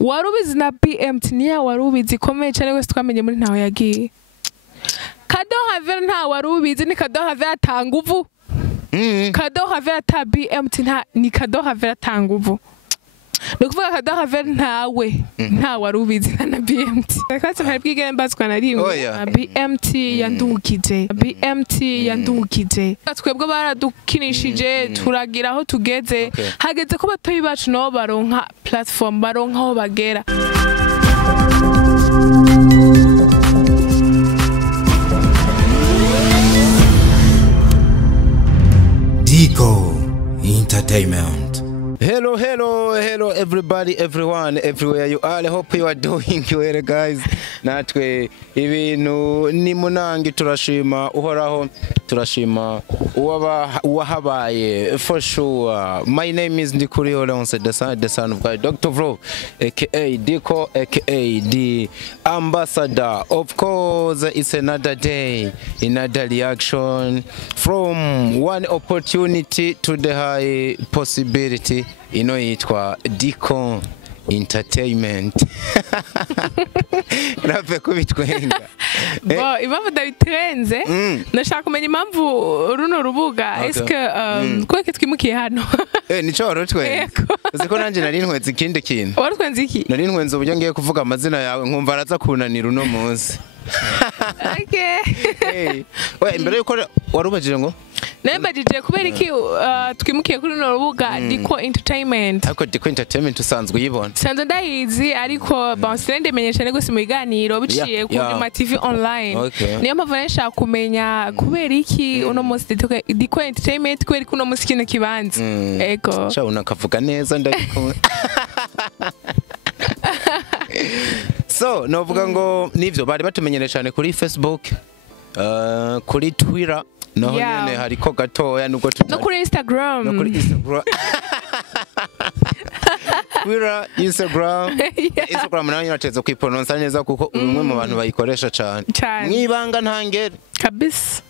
warubizi na BMT niya warubizi komeye cyane wese twamenye muri ntaho yagiye CADEAU RAVELLE nta warubizi ni CADEAU RAVELLE atanguvu CADEAU RAVELLE ata BMT ni CADEAU RAVELLE atanguvu nukuvuga CADEAU RAVELLE nta warubizi na BMT kandi hari bwigere mbazwa na rimwe BMT yandungije twebwe baradukinishije turagira aho tugeze hageze ko batoyi bacu no baronka platform baronka aho bagera Dico Entertainment. Hello everybody, everyone, everywhere you are. I hope you are doing well, guys. Natwe ibintu ni munangi turashima uhoraho turashima uwahabaye for sure. My name is Dico, the son of God, Dr. Vro, aka Dico, aka the ambassador. Of course, it's another day, another reaction from one opportunity to the high possibility. Itwa Dico Entertainment. Rape kubitwenga. Bo impamvu ndabitwenze nashaka kumenya impamvu runo rubuga eske kweke twimukiye hano. Nico warotwenze. Uziko nanje nari ntwenze ikindi kintu. Warotwenze iki? Nari ntwenze uburyo ngiye kuvuga amazina yawe nkumva araza kunanira uno munsi. Okay. Oya imbere yuko warubajije ngo Nembajije kubera iki twimukiye kuri no rubuga Dico Entertainment. Ariko Dico Entertainment usanzwe uyibona. Sanzo ndayizi ariko bansende menyesha ne gusa mu biganiro biciye kuri ma TV online. Niyo mpamvu nashaka kumenya kubera iki uno munsi Dico Entertainment kubera ko uno munsi kino kibanza. Ego. Sha unakavuga neza ndabiko. So novuga ngo nivyo bari batumenyere cyane kuri Facebook, kuri Twitter, naho nyene hariko gatoya nubwo no kuri Instagram. No kuri Instagram. Twitter, Instagram naho nyene ateze kwipronounce neza kuko umwe mu bantu bayikoresha cyane. Mwibanga ntangere. Kabisa.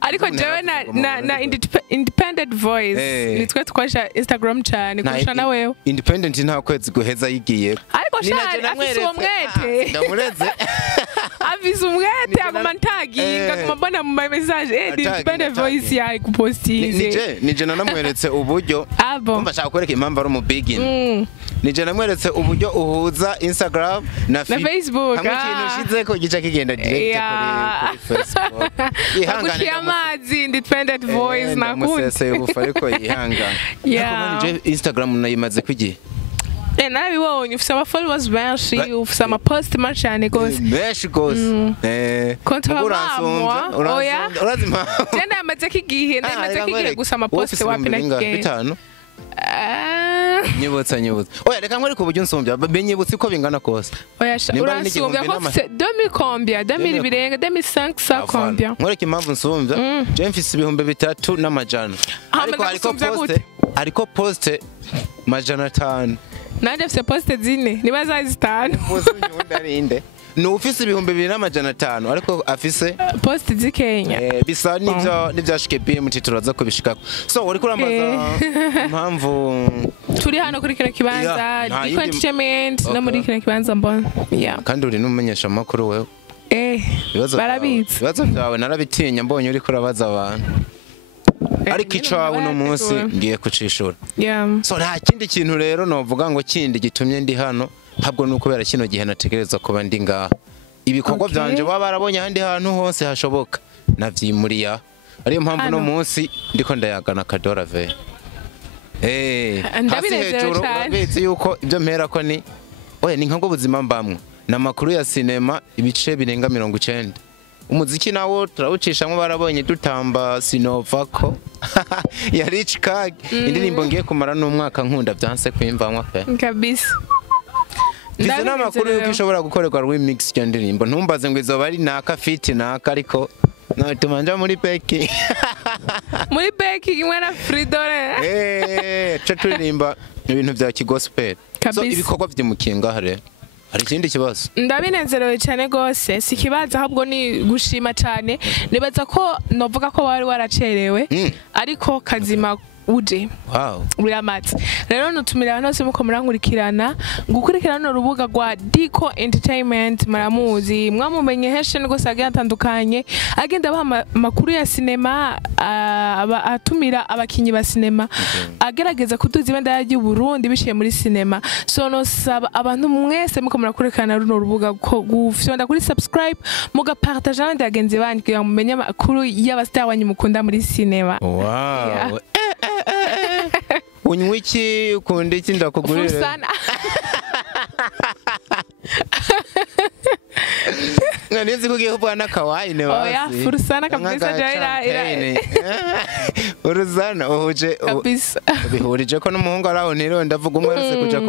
Ariko jewe na independent voice nitwe twaje Instagram cyane kurusha na wewe. Independent nta kwezi guheza yigiye. Ariko shari afise umwete. Ndamureze. Afise umwete agumantaginga kumabona mu message independent voice ya kupostize. Nije namweretse uburyo. Umva shaka kwereka impamvu ari mu begin. Nije namweretse uburyo uhuza Instagram na Facebook. Hamwe ikintu shizeko gica kigenda direct kuri Facebook. Ihangane amazi independent voice nakundi. Musese ubufa ariko ihangane. Nje Instagram nayimaze kwigiye. Nabibonye ufise aba followers benshi ufise ama post cyane gose. Benshi gose. Oya. Urazima. Jenda yamaze kigihe ndamaze kigiye gusa ama post wapi na kigihe. Nyibutsa. Oya reka nkore ku buryo nsumbya benyibutse ko bingana kose. Oya urasumbya ko 2000 combien 2000 birenga 2500 combien. Nkore impamvu nsumbya je mfise ibihumbi 3 n'amajana. Ariko post majana 5. Nanje mfise post zine nibaza zitanu. Muzi unyunda rinde. No ufise ibihumbi 2 n'amajana 5 ariko afise post zikenya. Bisa n'ivyashike BMT turaza kubishikako. So uri kurambaza impamvu turi hano kuri kino kibanza Dico Entertainment no muri kino kibanza mbona. Kandi uri numenyesha makuru wewe. Barabizi. Bibazo byawe narabitinya mbonye uri kurabaza abantu. Ariko icawe uno munsi ngiye kucishura. So nta kindi kintu rero novuga ngo kindi gitumye ndi hano habwo nukubera kino gihe nategereza kuba ndi ngaha. Ibikorwa byanje baba barabonye handi hantu hose hashoboka navyimuriya. Ariyo mpamvu no munsi ndiko ndayagana CADEAU RAVELLE. Hasi hejuru urabizi yuko ibyo mpera ko ni oya ni nkango buzima mbamwe namakuru ya cinema ibice birenga 90. Umuziki nawo turawucishamwe barabonye dutamba sinovako ya Rich Kag indirimbo ngiye kumara n'umwaka nkunda byanse kwimvanwa pe kabisa. Bize namakuru yuko ishobora gukorerwa remix ya ndirimbo ntumbaze ngo izoba ari naka fit naka ariko natumanja muri peki. Muri peki imwe na Fridore. Turirimba ibintu bya kigospel. So ibikorwa by'imukinga hare. Hari ikindi kibazo? Ndabinezerewe cyane gose si kibazo ahubwo ni gushima cyane nibaza ko novuga ko wari waracerewe ariko kazima uje Wow. Biramatse rero nutumira abantu bose muko murankurikirana gukurikirana urubuga rwa Dico Entertainment maramuzi mwamumenye henshi rwose agiye atandukanye agenda baha amakuru ya sinema atumira abakinyi ba sinema agerageza kuduza ibendera ry'u Burundi bishiye muri sinema so no saba abantu mwese muko murakurikirana runo rubuga ko gufyonda kuri subscribe mugapartager n'andi bagenzi banyu kugira mumenye amakuru y'abastar wanyu mukunda muri sinema. Wow. Unywa iki ukunda iki ndakugurira Furusana. Nganizi kugiye kubana kawaii ne basi. Oya furusana kabisa jaira. Furusana ohuje Kabisa. Bihurije ko n'umuhungu araho nero ndavuga umwe wese kuja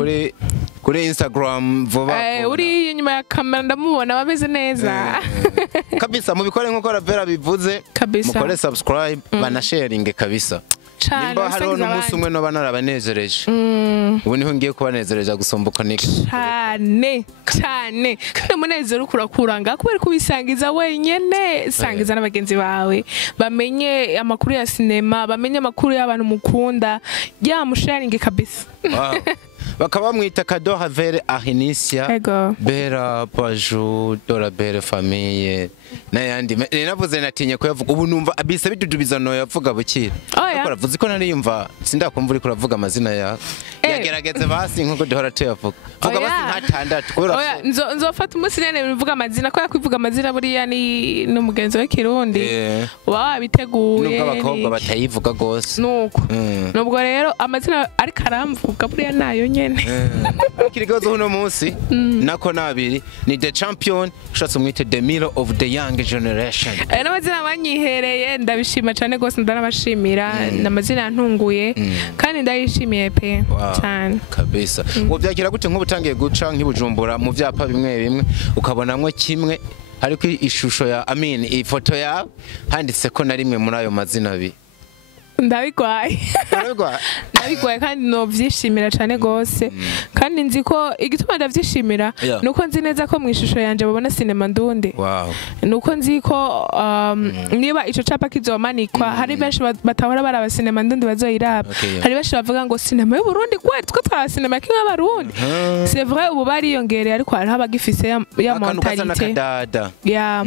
kuri Instagram vuba. Uri inyuma ya kamera ndamubona bameze neza. Kabisa mubikore nkuko Ravella bivuze. Mukore subscribe banasharing kabisa. Nimba hariho n'umunsi umwe no banarabanezereje. Ubu niho ngiye kubanezereje gusomboka niki. Cyane kandi umunezero ukurakuranga kubera kubisangiza wenyene sangiza n'abagenzi bawe bamenye amakuru ya sinema bamenye amakuru y'abantu mukunda ya musharing kabisa. Bakaba mwita CADEAU RAVELLE Arinicia Bera Paju Dora Bere famille nayandi navuze natinye ko yavuga ubu numva abise bidudubiza no yavuga bukira baravuze ko nariyumva sindakumva uri kuravuga amazina ya yagerageze basi nkuko duhora tuyavuga vuga basi ntatandatu kubera nzofata umunsi nene bivuga amazina ko yakwivuga amazina buriya ni n'umugenzi wa Kirundi wabiteguye nubwo abakobwa batayivuga gose nuko nubwo rero amazina ari karamvuga buriya nayo nyene kirigozo uno munsi nako nabiri ni the champion ushatse umwite the mirror of the young generation. N'amazina banyihereye ndabishima cyane gose ndanabashimira n'amazina yantunguye kandi ndayishimiye pe cyane kabisa. Ubyakira gute nk'ubutangiye guca nk'ibujumbura mu vyapa bimwe bimwe ukabonamwe kimwe ariko ishusho ya ifoto ya handitse ko na rimwe muri ayo mazina bi ndabigwaye kandi no vyishimira cyane gose kandi nzi ko igituma ndavyishimira nuko nzi neza ko mwishusho yanje babona sinema ndunde nuko nzi ko niba ico capa kizomanikwa hari benshi batahora baraba sinema ndunde bazoyiraba hari benshi bavuga ngo sinema y'u Burundi kweli twa twara sinema kimwe y'abarundi c'est vrai ubu bariyongereye ariko hari abagifise ya mentalite ya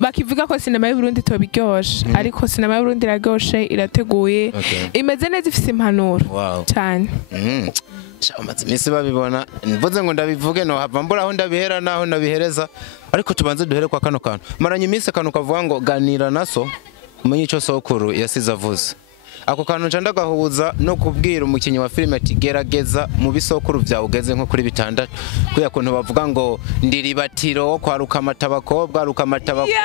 bakivuga ko sinema y'u Burundi to biryoshe ariko sinema y'u Burundi iraryoshe irate imeze neza ifise impanuro cyane. Misi babibona mvuze ngo ndabivuge no hava mbura aho ndabihera naho ndabihereza ariko tubanze duhere kwa kano kantu maranye imisi kanu kavuga ngo ganira naso umenye ico sokuru yasize avuze ako kantu nca ndagahuza no kubwira umukinyi wa filime ati gerageza mu bisokuru vya ugeze nko kuri bitandatu kuya kuntu bavuga ngo ndiribatiro kwaruka amatabakobwa ruka amatabakobwa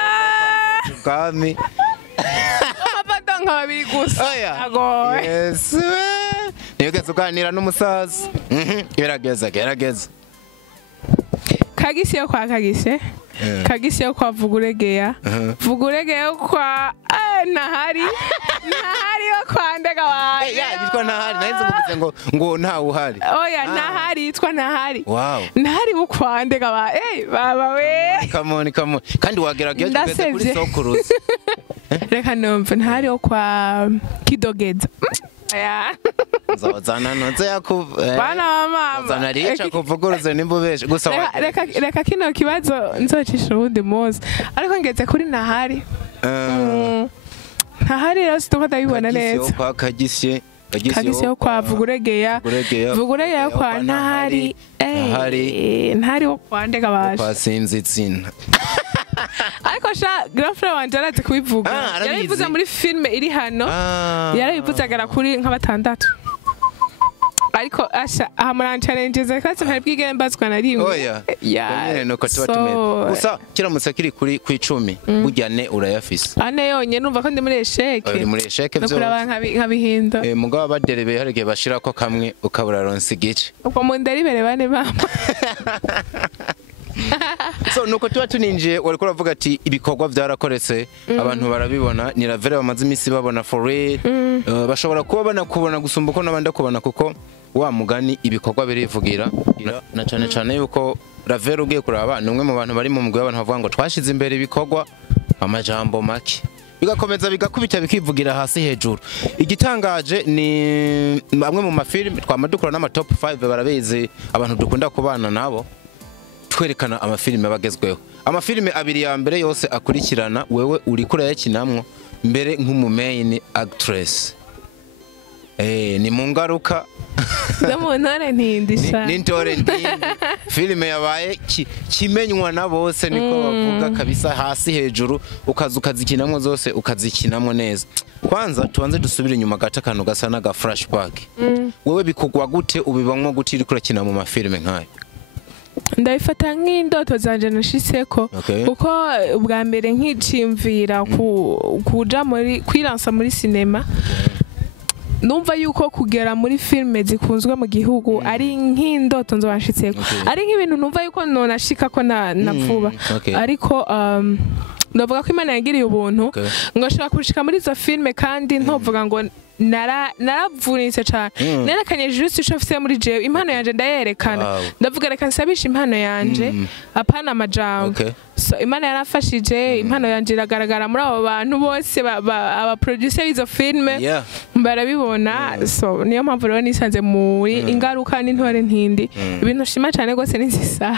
bwami babiri gusa agoye yes nigeze uganira n'umusaza gerageza kagisi yo kwa kagisi yo kwa vuguregeya yo kwa nahari yo kwa ndega wawe yitwa nahari nahinze kuvuze ngo ntawe uhari oya nahari yitwa nahari nahari wo kwa ndega wawe baba we come on kandi wagerageza ugeze kuri sokuruzi reka numva ntari yo kwa kidogeza nzozana nonze bana mama zanarica kuvuguruze nimbubeshe gusa reka kino kibazo nzocisha ubundi muzi ariko ngeze kuri nahari nahari rero situko ndabibona neza kwa kagisi yo kwa vuguregeya yo kwa nahari ntari wo kwa ndega baje kwa sinzitsina ariko sha girlfriend wanje arazi kubivuga yarabivuze muri filme iri hano yarabivuze agara kuri nk'abatandatu ariko asha ahamura challenges kasi ntari bwigere mbazwa na rimwe nyene nuko tuba tumeze gusa kiramutse kiri kuri 10 burya ne urayafise ane yonye numva ko ndi muri esheke byo kuraba nkabihinda mugabo baderebe harege bashira ko kamwe ukabura ronse gice uko mu ndaribere bane mama so nuko tuba tuninjiye wariko uravuga ati ibikorwa byarakoretse abantu barabibona ni Ravella bamaze imisi babona for real bashobora kuba banakubona gusumba uko nabandi kubona kuko wa mugani ibikorwa birivugira na cyane yuko Ravella ugiye kuraba numwe mu bantu bari mu mugwi w'abantu bavuga ngo twashize imbere ibikorwa amajambo make bigakomeza bigakubita bikivugira hasi hejuru. Igitangaje ni amwe mu mafilime twamadukura n'ama top 5 barabizi abantu dukunda kubana nabo twerekana amafilime bagezweho. Amafilime abiri ya mbere yose akurikirana wewe uri kure yakinamwo mbere nk'umu main actress. Ni mu ngaruka Ndamunore ntindisha. Nintore ntindi. Filime yabaye kimenywa na bose niko bavuga kabisa hasi hejuru ukazikinamwo zose ukazikinamwo neza. Kwanza tuanze dusubire inyuma gato kantu gasa naga flashback. Wewe bikugwa gute ubibamwo gute iri kurakina mu mafilime nkayo? Ndabifata nk'indoto zanje nashiseko kuko ubwa mbere nk'icimvira kuja muri kwiransa muri cinema. Numva yuko kugera muri filme zikunzwe mu gihugu ari nk'indoto nzobashitseko. Ari nk'ibintu numva yuko nonashika ko navuba. Ariko ndavuga ko Imana yagiriye ubuntu ngashaka kushika muri izo filme kandi ntovuga ngo naravunitse cyane nerekanye juste ico mfise muri jewe impano yanje ndayerekana ndavuga reka nsabisha impano yanje apana amajambo so Imana yarafashije impano yanje iragaragara muri abo bantu bose aba producer b'izo filme barabibona so niyo mpamvu rero nisanze muri ingaruka n'intore ntindi ibintu shima cyane gose n'inzisa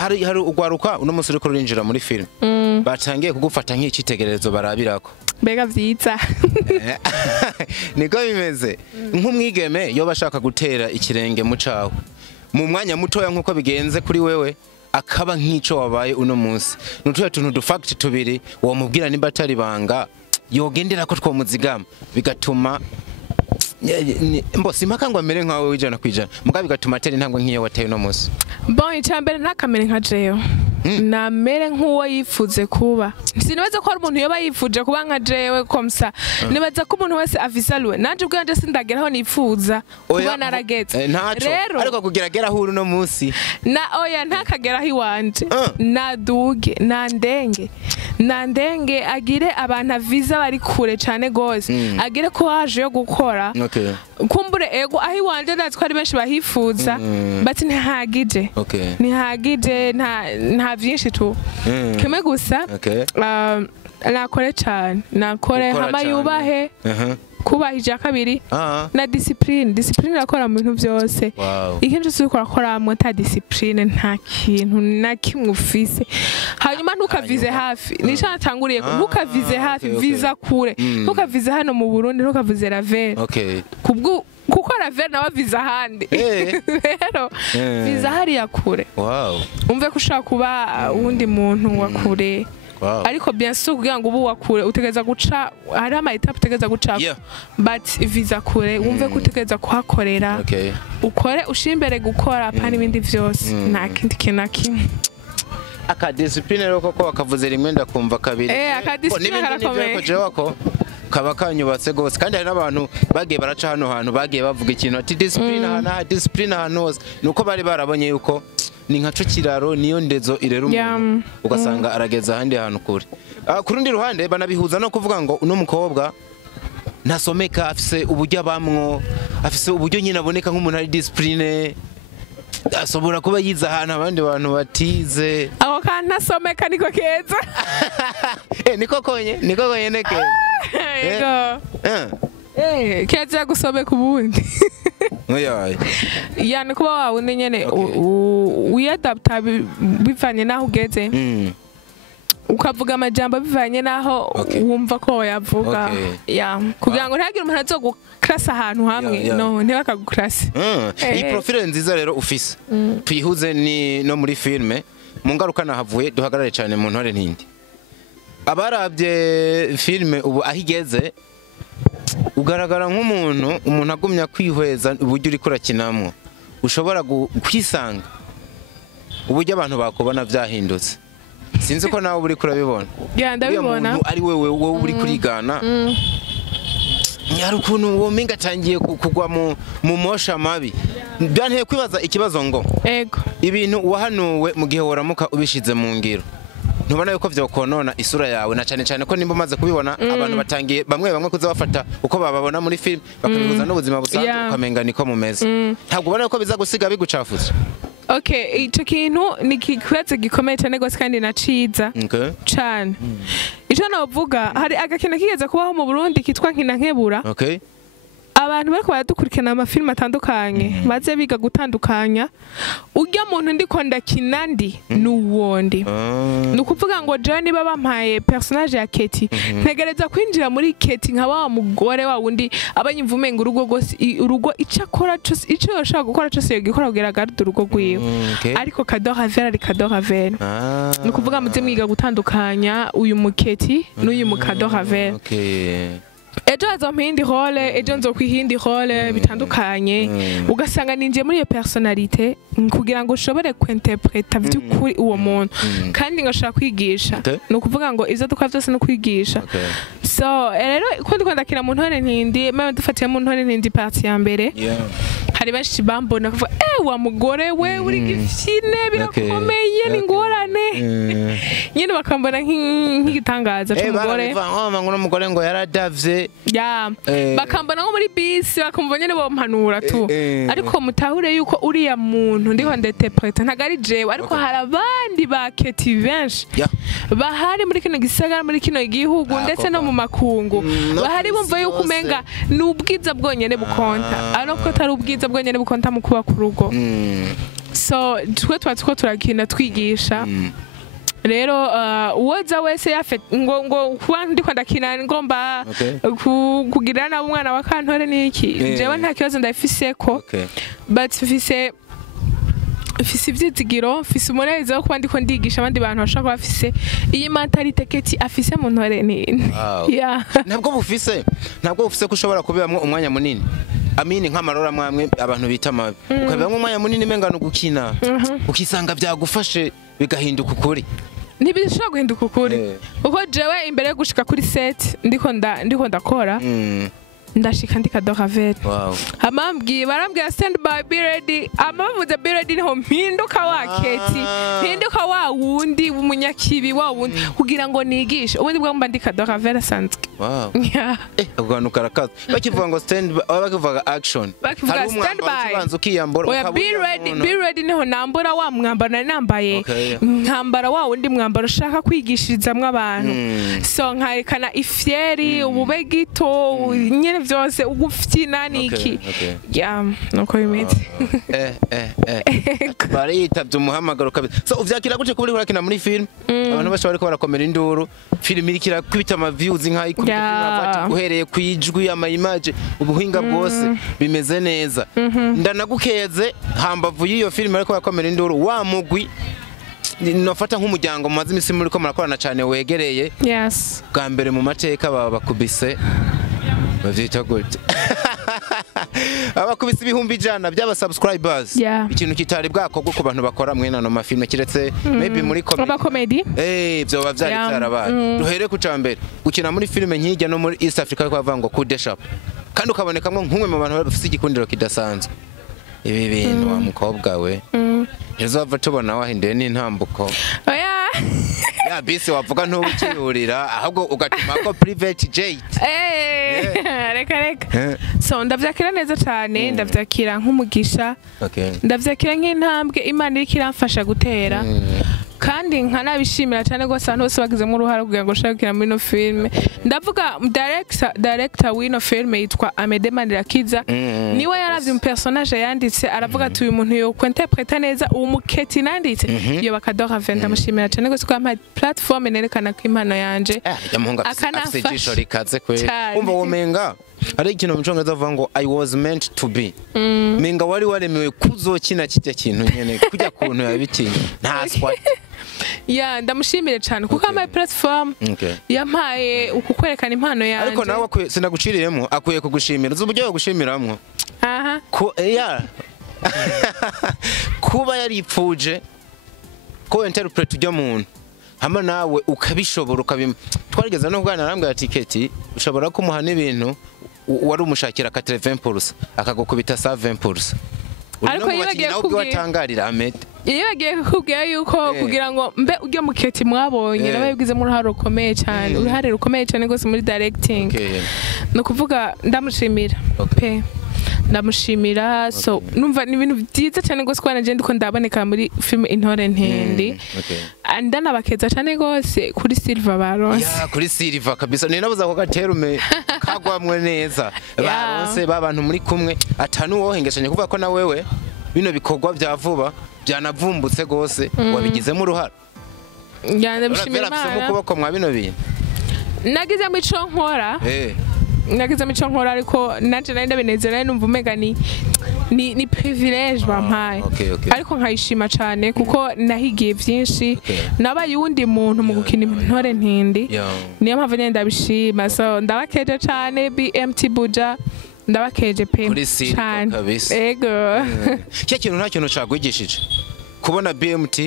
hari ugwaruka uno musore ko rurinjira muri filme batangiye kugufata nk'icitegererezo barabirako Bega vyiza niko bimeze nk'umwigeme yo bashaka gutera ikirenge mu caho mu mwanya mutoya nkuko bigenze kuri wewe akaba nk'ico wabaye uno munsi nutuye tuntu du fact tubiri wo mubwira nimba atari banga yogendera ko twomuzigama bigatuma mbosi mpaka ngo amere nkawe wijana kwijana muga bigatuma atera intambwe nk'iyo wateye uno munsi bon icambere ntakamere nka jeyo namere nk'uwo yifuze kuba sinibaza ko ari umuntu yoba yifuje kuba nka jewe komsa nibaza ko umuntu wese avisalwe nanje ubwanje sindageraho nifuza kuba narageze rero ariko kugeragera huru no munsi na oya ntakageraho iwanje naduge nandenge agire abantu aviza bari kure cyane gose agire ko haje yo gukora kumbure ego ahi wanje natwe ari benshi bahifuza but ntihagije nta vyinshi tu keme gusa nakore cyane nakore hama yubahe kubahije akabiri na discipline irakora mu bintu byose ikintu cyose ukora mu ta discipline nta kintu na kimwe ufise hanyuma ntukavize hafi nisha natanguriye ntukavize hafi viza kure ntukavize hano mu Burundi ntukavize Ravelle kuko Ravelle nawe viza handi rero viza hari ya kure umve ko ushaka kuba uwundi muntu wa kure ariko bien sûr kugira ngo ubu wakure utegeza guca hari ama etape utegeza guca but viza kure wumve ko utegeza kuhakorera ukore ushimbere gukora pani ibindi byose nta kindi kintu nakimwe aka discipline rero koko bakavuze rimwe ndakumva kabiri aka discipline karakomeye kaba kanyubatse gose kandi hari n'abantu bagiye baraca hano hantu bagiye bavuga ikintu ati discipline hano hose nuko bari barabonye yuko ni nkaco kiraro niyo ndezo irera umuntu ugasanga arageza ahandi hantu kure kurundi ruhande banabihuza no kuvuga ngo uno mukobwa ntasomeka afise uburyo bamwo afise uburyo nyine aboneka nk'umuntu ari discipline asobora kuba yiza ahantu abandi bantu batize aho kandi ntasomeka niko keza niko konye neke keza gusomeka ubundi yani kuba wawundi nyene uyadapta bivanye naho ugeze ukavuga amajambo bivanye naho wumva ko yavuga kugira ngo ntagire umuntu azogukrasa ahantu hamwe no ntibakagukrase iyi profile nziza rero ufise tuyihuze ni no muri filme mu ngaruka nahavuye duhagarare cyane mu ntore ntindi abarabye filme ubu ahigeze ugaragara nk'umuntu agumya kwihweza uburyo uri kurakinamwo ushobora kwisanga uburyo abantu bakubona byahindutse sinzi ko nawe uri kurabibona ndabibona ari wowe uri kurigana nyari ukuntu uwo minga atangiye kugwa mu mosha mabi byanteye kwibaza ikibazo ngo ibintu wahanuwe mu gihe waramuka ubishize mu ngiro ntubona yuko vyokonona isura yawe na cyane cyane ko nimba umaze kubibona abantu batangiye bamwe kuza bafata uko bababona muri film bakabihuza n'ubuzima busanzwe ukamenga niko mumeze ntabwo ubona yuko biza gusiga bigucafuza icyo kintu ni kikwetse gikomeye cyane gose kandi naciza cyane ico novuga hari agakino kigeze kubaho mu Burundi kitwa nkina nkebura Okay. abantu bariko baradukurikirana amafilime atandukanye maze biga gutandukanya urya muntu ndiko ndakina ndi n'uwundi ni ukuvuga ngo jewe niba bampaye personage ya Keti ntegereza kwinjira muri Keti nka wa mugore wa wundi abanyumva umenga urugo rwose urugo ico akora cyose ico yoshaka gukora cyose yogikora kugira garde urugo rwiwe ariko CADEAU RAVELLE ari CADEAU RAVELLE ni ukuvuga muze mwiga gutandukanya uyu muketi n'uyu mu CADEAU RAVELLE. Ejo azompindi role ejo nzokwihindi role bitandukanye ugasanga ninje muri iyo personalite kugira ngo ushobore kwinterpreta by'ukuri uwo muntu kandi ngashaka kwigisha no kuvuga ngo izo dukora byose no kwigisha so rero ko ndiko ndakira mu ntore ntindi mama dufatiye mu ntore ntindi party ya mbere hari benshi bambona kuvuga wa mugore we uri gifine birakomeye ni ngorane nyine bakambona nk'igitangaza cy'umugore umugore ngo yaradavye bakambona nko muri bisi bakumva nyene bompanura tu ariko mutahure yuko uriya muntu ndiho ndetepreta ntagari jewe ariko hari abandi ba Keti benshi bahari muri kino gisagara muri kino gihugu ndetse no mu makungu bahari bumva yuko umenga n'ubwiza bwonyene bukonta ariko atari ubwiza bwonyene bukonta mu kuba ku rugo so twe twatuko turakina twigisha rero uwoza wese ngo ndiko ndakina ngomba kugirana nabo umwana wa Kantore niki jewe nta kibazo ndafiseko but fise ivyizigiro fise umunezero wo kuba ndiko ndigisha abandi bantu bashaka bafise iyi mentalite Keti afise mu ntore ni ntabwo bufise ko ushobora kubibamwe umwanya munini amini nk'amarora mwamwe abantu bita mabi ukabibamwe umwanya munini mengano gukina ukisanga byagufashe bigahinduka ukuri ntibishobora guhinduka ukuri kuko jewe imbere yo gushika kuri set ndiko ndakora ndashika ndi CADEAU RAVELLE amambwiye barambwiye stand by be ready amavuze be ready niho mpinduka wa Keti mpinduka wa wundi umunyakibi wa wundi kugira ngo nigishe ubundi bwo mba ndi CADEAU RAVELLE sanzwe ubwo karakaza bakivuga ngo stand by bakivuga action bakivuga stand by ubanza ukiyambura oya be ready niho nambura wa mwambaro nambaye nkambara wa wundi mwambaro ushaka kwigishirizamwe abantu so nkarekana ifyeri ububegito nyene vyose ugufyina niki nuko bimeze barita umuhamagaro kabisa so uvyakira gute kuburi kurakina muri film abantu bashobora ariko barakomera induru film irikira kwita ama views nka uhereye kwijwi ama image ubuhinga bwose bimeze neza ndanagukeze hambavu y'iyo film ariko yakomera induru wa mugwi nofata nk'umuryango mumaze imisi muri ko murakorana cyane wegereye bwa mbere mu mateka bakubise bavyita gute abakubise ibihumbi ijana by'aba subscribers ikintu kitari bwakorwa ku bantu bakora mwena no mafilme kiretse maybe muri comedy byo byarabaye duhere ku cambere gukina muri filme nkijya no muri East Africa ko bavuga ngo kude shop kandi ukabonekamwe nk'umwe mu bantu bafite igikundiro kidasanzwe ibi bintu wa mukobwa we yazava tubona wahinduye n'intambuko ya bisi wavuga ntubukirurira ahubwo ugatuma ko private jet reka so ndavyakira neza cyane ndavyakira nk'umugisha ndavyakira nk'intambwe Imana iri kiramfasha gutera kandi nkanabishimira cyane gose abantu bose bagizemo uruhare kugira ngo shakira muri no film ndavuga director w'ino film yitwa Amede Manirakiza niwe yaravye mu personage yanditse aravuga ati uyu muntu yo kwinterpreta neza uwo muketi nanditse iyo CADEAU RAVELLE ndamushimira cyane gose ko yampaye platform nerekana ko impano yanje akanafasha rikaze kwe umva womenga ari ikintu mu cyongereza avuga ngo I was meant to be menga wari waremewe kuzokina kijya kintu nyene kujya kuntu yabikinye ntaswa ndamushimire cyane kuko amaye platform yampaye ukukwerekana impano yanje ariko nawe sinaguciriremo akuye kugushimira uzuburyo yo gushimiramwo ko kuba yaripfuje ko interpret ujya muntu hama nawe ukabishobora twarigeze no kuganira arambwira ati Keti ushobora kumuha n'ibintu wari umushakira 80% akagukubita 70%. Ariko yibagiye kutangarira Amede. Yibagiye kukubwira yuko kugira ngo mbe ujye mu Keti mwabonye nababigize mu ruhare rukomeye cyane rukomeye cyane gose muri directing. No kuvuga ndamushimira pe ndamushimira so numva ni ibintu byiza cyane gose ko nanje ndiko ndaboneka muri film Intore Ntende ndanabakeza cyane gose kuri Silva baronse kuri Silva kabisa ni nabuza ko gaterume kagwamwe neza baronse babantu muri kumwe atanu wohengeshanye kuvuga ko na wewe bino bikorwa bya vuba byanavumbutse gose wabigizemo uruhara yande bishimira Imana kuboko mwa bino bintu nagize mu ico nkora nagize mu ico nkora ariko nanje nari ndabinezera numva umega ni privilege bampaye ariko nkayishima cyane kuko nahigiye byinshi nabaye uwundi muntu mu gukina Intore Ntindi niyo mpamvu nyine ndabishima so ndabakeje cyane BMT Buja ndabakeje pe cyane ego cyo kintu nta kintu cagwigishije kubona BMT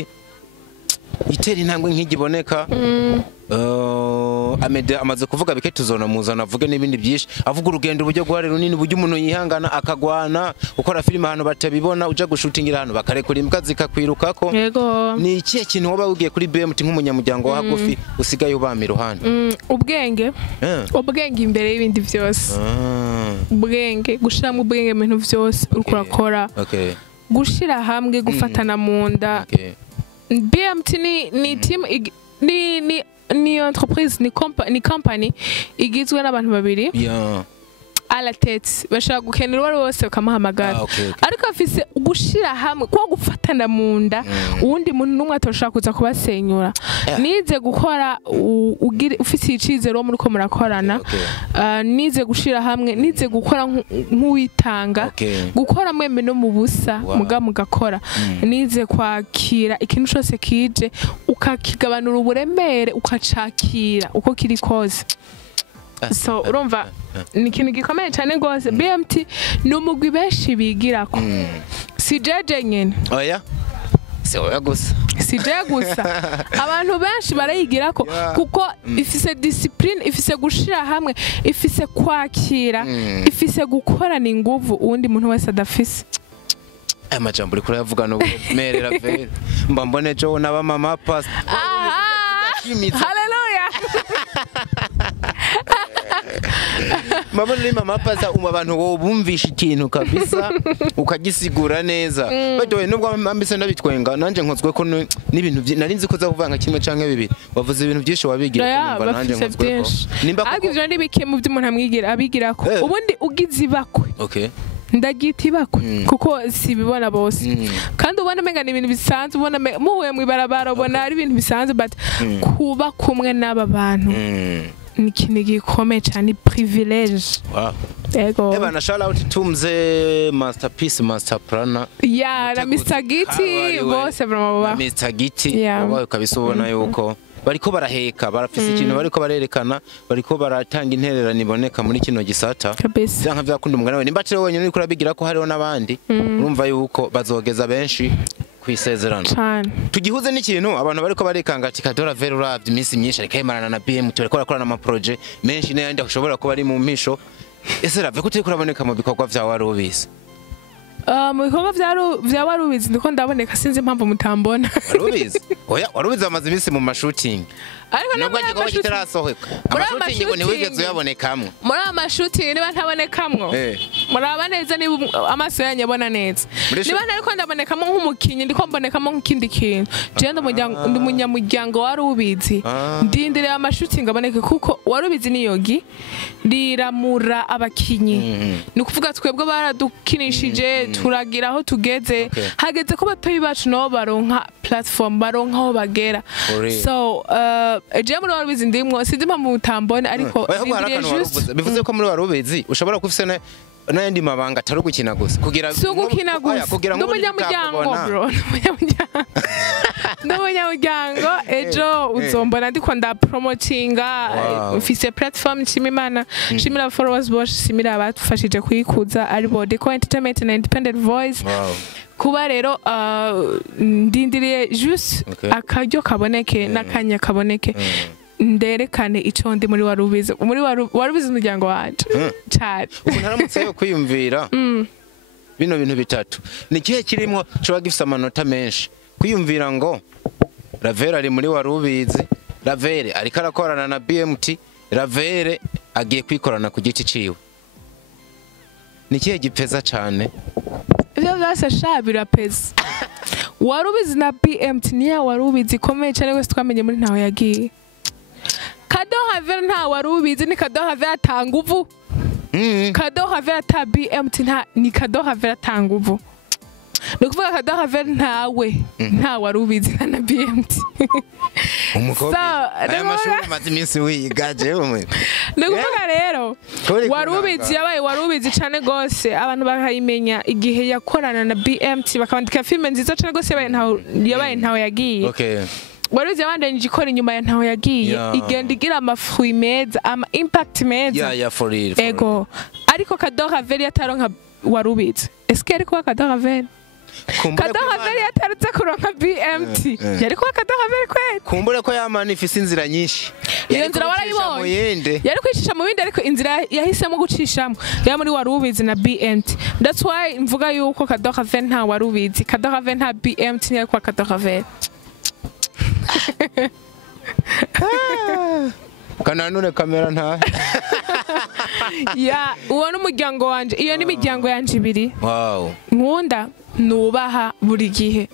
itera intambwe nk'igiboneka Amede amaze kuvuga bike tuzona muzana avuge n'ibindi byinshi avuga urugendo uburyo gware runini buryo umuntu yihangana akagwana ukora filime hano batabibona uja gushutingira hano bakarekura imbwa zikakwirukako yego ni ikihe kintu waba ugiye kuri BMT nk'umunyamuryango wa hagufi usigaye ubama iruhande ubwenge imbere y'ibindi byose ubwenge gushiramo ubwenge mu bintu byose uriko urakora gushira hamwe gufatana mu nda BMT ni team ni entreprise ni company igizwe n'abantu babiri à la tête bashaka gukenera wari wose bakamuhamagara ariko afise gushira hamwe ko gufatana mu nda uwundi muntu numwe atoshaka kuza kubasenyura nize gukora ufise icizero muri ko murakorana nize gushira hamwe nize gukora nk'uwitanga gukora mwembe no mu busa mugakora nize kwakira ikintu cyose kije ukakigabanura uburemere ukacakira uko kiri koze so urumva ni ikintu gikomeye cyane gose BMT ni umugwi benshi bigirako si jeje nyene oya gusa abantu benshi barayigirako kuko ifise discipline ifise gushira hamwe ifise kwakira ifise gukorana inguvu uwundi muntu wese adafise amajambo uri kuravuga no merera vere mba mbone jo naba mama pass haleluya mabona ni mama pass abantu wo bumvisha ikintu kabisa ukagisigura neza badoye nubwo ambise ndabitwenga nanje nkozwe ko n'ibintu nari nzi ko za kuvanga kimwe canke bibiri wavuze ibintu byinshi wabigira kumva nanje nkozwe ko nimba ko ivyo ndi bike mu by'umuntu amwigira abigirako ubundi ugize ibakwe ndagita ibakwe kuko sibibona bose kandi ubona menga ni ibintu bisanzwe ubona muhuye mu ibarabara ubona ari ibintu bisanzwe but kuba kumwe n'aba bantu ni ikintu gikomeye cyane privilege ego na shout out tumze masterpiece master planner na Mr Giti bose vraiment Mr Giti wabaye kabisubona yuko bariko baraheka barafise ikintu bariko barerekana bariko baratanga intererano iboneka muri kino gisata byanka byakunda umugana we nimba tire wenyine uriko urabigira ko hariho nabandi urumva yuko bazogeza benshi kwisezerano tugihuze n'ikintu abantu bariko barekanga ati CADEAU RAVELLE uravye iminsi myinshi ariko yemarana na BM turiko rakorana ama projet menshi n'ayandi ashobora kuba ari mu mpisho ese rave ko turiko uraboneka mu bikorwa vya warubizi mu bikorwa vya warubizi ndiko ndaboneka sinzi impamvu mutambona warubizi oya warubizi amaze iminsi mu mashooting ariko nabwo gikorwa kitarasohoka amashooting ngo niwigeze uyabonekamwe muri amashooting niba ntabonekamwo muraba neza ni amaso yanyu abona neza niba nariko ndabonekamo nk'umukinyi ndiko mbonekamo nk'ikindi kintu je ndi umunyamuryango warubizi ndindire amashooting aboneke kuko warubizi ni yogi riramura abakinyi ni kuvuga twebwe baradukinishije turagira aho tugeze hageze ko batoyi bacu no baronka platform baronka aho bagera so je muri warubizi ndimwo sinzi impamvu mutambone ariko bivuze ko muri warubizi ushobora kufise n'ayandi mabanga atari gukina gusa kugira n'umunyamuryango bro n'umunyamuryango ejo uzombona ndiko nda promotinga mfise platform Imana shimira followers bosh simira abatufashije kuyikuza aribo Dico Entertainment and Independent Voice kuba rero ndindiriye just akaryo kaboneke n'akanya kaboneke nderekane ico ndi muri warubizi umuryango wacu cyane umuntu aramutse yo kwiyumvira bino bintu bitatu ni kihe kirimo cyo gifisa amanota menshi kwiyumvira ngo RAVELLE ari muri warubizi RAVELLE ariko arakorana na BMT RAVELLE agiye kwikorana ku giti ciwe nikihe gipeza cyane ivyo vyose sha birapeza warubizi na BMT niya warubizi komeye cyane wese twamenye muri ntaho yagiye CADEAU RAVELLE nta warubizi ni CADEAU RAVELLE atanga uvu CADEAU RAVELLE ata BMT ni CADEAU RAVELLE atanga uvu nukuvuga CADEAU RAVELLE ntawe nta warubizi na BMT umukobwa aya mashuri maze iminsi wiga jewe nukuvuga rero warubizi yabaye warubizi cyane gose abantu bakayimenya igihe yakorana na BMT bakandika filme nziza cyane gose yabaye ntaho yagiye okay warubizi yabandanyije ikora inyuma ya ntaho yagiye igenda igira amafruit meza ama impact meza yeah for real ego ariko CADEAU RAVELLE yataronka warubizi eske ariko CADEAU RAVELLE CADEAU RAVELLE yatarutse kuronka BMT yari kwa CADEAU RAVELLE kweli kumbure ko yamana ifise inzira nyinshi iyo nzira warayibonye yari kwicisha mu bindi ariko inzira yahisemo gucishamo ya muri warubizi na BMT that's why mvuga yuko CADEAU RAVELLE nta warubizi CADEAU RAVELLE nta BMT ni kwa CADEAU RAVELLE kana none kamera nta ya uwo n'umuryango wanje iyo ni imiryango yanje ibiri wow nkunda nubaha buri gihe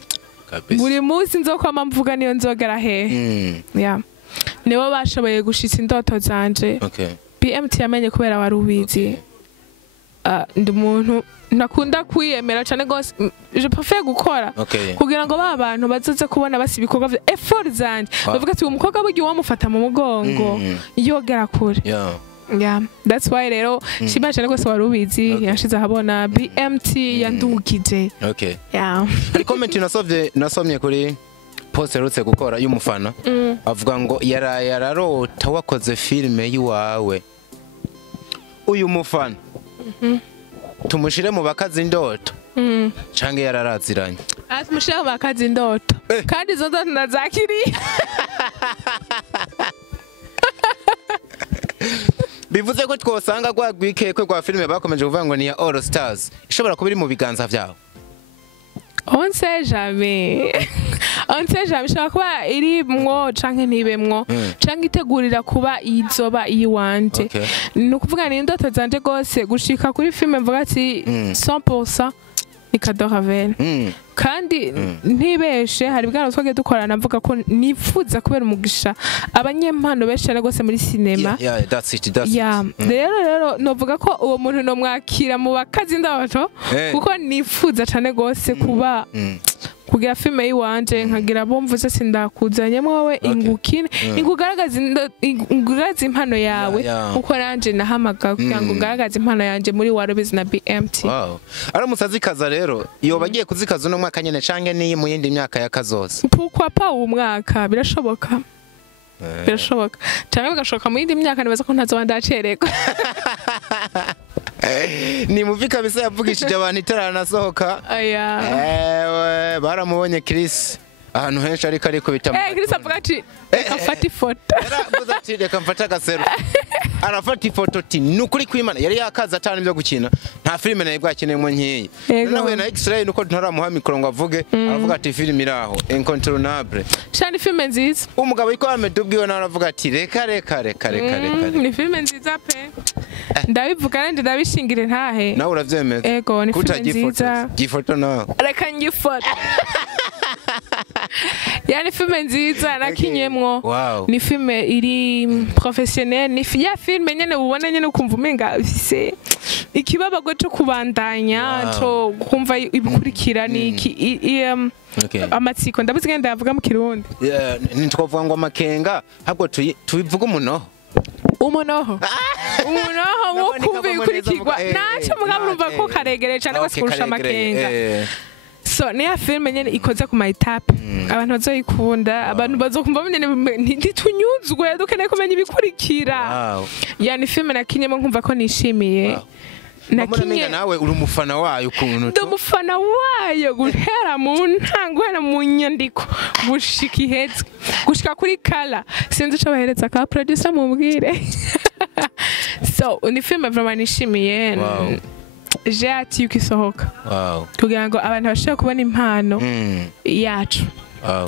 buri munsi nzokwama mvuga niyo nzogera hehe ya nibo bashoboye gushitsa indoto zanje BMT yamenye kubera warubizi ndi umuntu nakunda kwiyemera cyane gose je préfère gukora kugira ngo ba bantu bazoze kubona basi ibikorwa vya effort zanje bavuga ati umukobwa buryo wamufata mu mugongo yogera kure yeah that's why rero shima cyane gose warubizi yashize ahabona BMT yandungije yeah ari comment nasomye kuri post erutse gukora y'umufana avuga ngo yararota wakoze filme yiwawe uyu mufana tumushire mu bakazi indoto cange yararaziranye tumushire mu bakazi indoto kandi izo ndoto ndazakiriye bivuze ko twosanga gwagwikekwe gwa filme bakomeje kuvuga ngo ni ya All Stars ishobora kuba iri mu biganza vyawe on sait jamais ishobora kuba iri mwo canke ntibemwo canke itegurira kuba izoba iyiwanje ni ukuvuga ni indoto zanje gose gushika kuri filme mvuga ati 100% ni CADEAU RAVELLE kandi ntibeshe hari bwana twagiye dukorana mvuga ko nifuza kubera umugisha abanyempano benshi cyane gose muri cinema that's it rero novuga ko uwo muntu no mwakira mu bakazi indoto kuko nifuza cyane gose kuba kugira filme yiwanje nkagira bomvuze sindakuzanye mwowe ingukine ingugaragaza impano yawe kuko nanje nahamaga kugira ngo ngaragaze impano yanje muri warubizi na BMT ari musazikaza rero iyo bagiye kuzikaza no mwaka nyene canke ni mu yindi myaka yakazose pourquoi pas uwo mwaka birashoboka cyangwa bigashoboka mu yindi myaka nibaza ko ntazoba ndacererwa ni muvi kabisa yavugishije abantu itaranasohoka baramubonye Chris ahantu henshi ariko bitamo Chris avuga ati afata ifoto yaravuze ati reka mfata agasero arafata ifoto ati nukuri kwimana yari yakaza atanu byo gukina nta filime nayo bwakeneyemo nkiyi nawe na X-ray nuko ntaramuha mikoro ngo avuge aravuga ati filime iraho incontournable cyane filime nziza umugabo iko amedubwiwe nawe aravuga ati reka ni filime nziza pe ndabivuga kandi ndabishingire ntahe nawe uravyemeza ego ni filime nziza gifoto nawe reka ngifoto yani filme nziza nakinyemwo ni filme iri professionnel ni ya filme nyene ubona nyene ukumva umenga bise ikibabago cyo kubandanya cyo kumva ibikurikira ni amatsiko ndabuze ngenda yavuga mu kirundi ntitwavuga ngo amakenga habwo tubivuga umunoho wo kumva ibikurikirwa naco mugabo urumva ko karegere cyane gose kurusha amakenga so niya filme nyene ikoze ku mayitape abantu bazoyikunda abantu bazokumva nyene ntitunyuzwe dukeneye kumenya ibikurikira yani filme nakinyemo nkumva ko nishimiye nakinye nawe uri umufana wayo ukuntu ndi umufana wayo guhera mu ntango guhera mu nyandiko gushika ihetse gushika kuri kala sinzi ico bahereza ka producer mumbwire so ni filme vraiment nishimiye j'ai hâte yuko isohoka kugira ngo abantu bashobore kubona impano yacu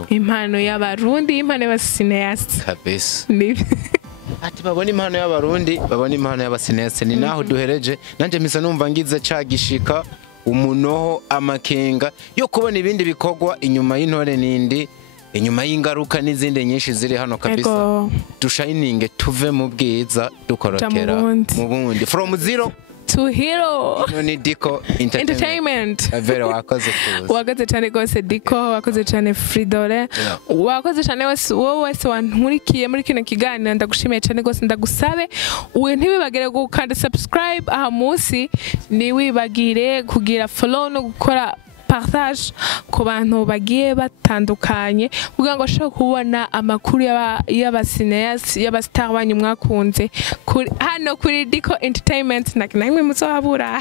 impano y'abarundi impano y'abasineasti kabisa ati babona impano y'abarundi babona impano y'abasinese ni naho duhereje nanje mpisa numva ngize cagishika umunoho amakenga yo kubona ibindi bikorwa inyuma y'intore nindi inyuma y'ingaruka n'izindi nyinshi ziri hano kabisa dushininge tuve mu bwiza dukorokera mu bundi from zero to hero. Noni Dico Entertainment. Vero wakoze kuza. Wakoze cyane gose Dico, wakoze cyane Fridore. Wakoze cyane wese wanturikiye muri kino kiganiro ndagushimiye cyane gose ndagusabe uwe ntibibagire gukanda subscribe aha munsi ni wibagire kugira follow no gukora partage ku bantu bagiye batandukanye kugira ngo ashobore kubona amakuru y'abasineas y'abastar banyu mwakunze hano kuri Dico Entertainment nakimwe muzohabura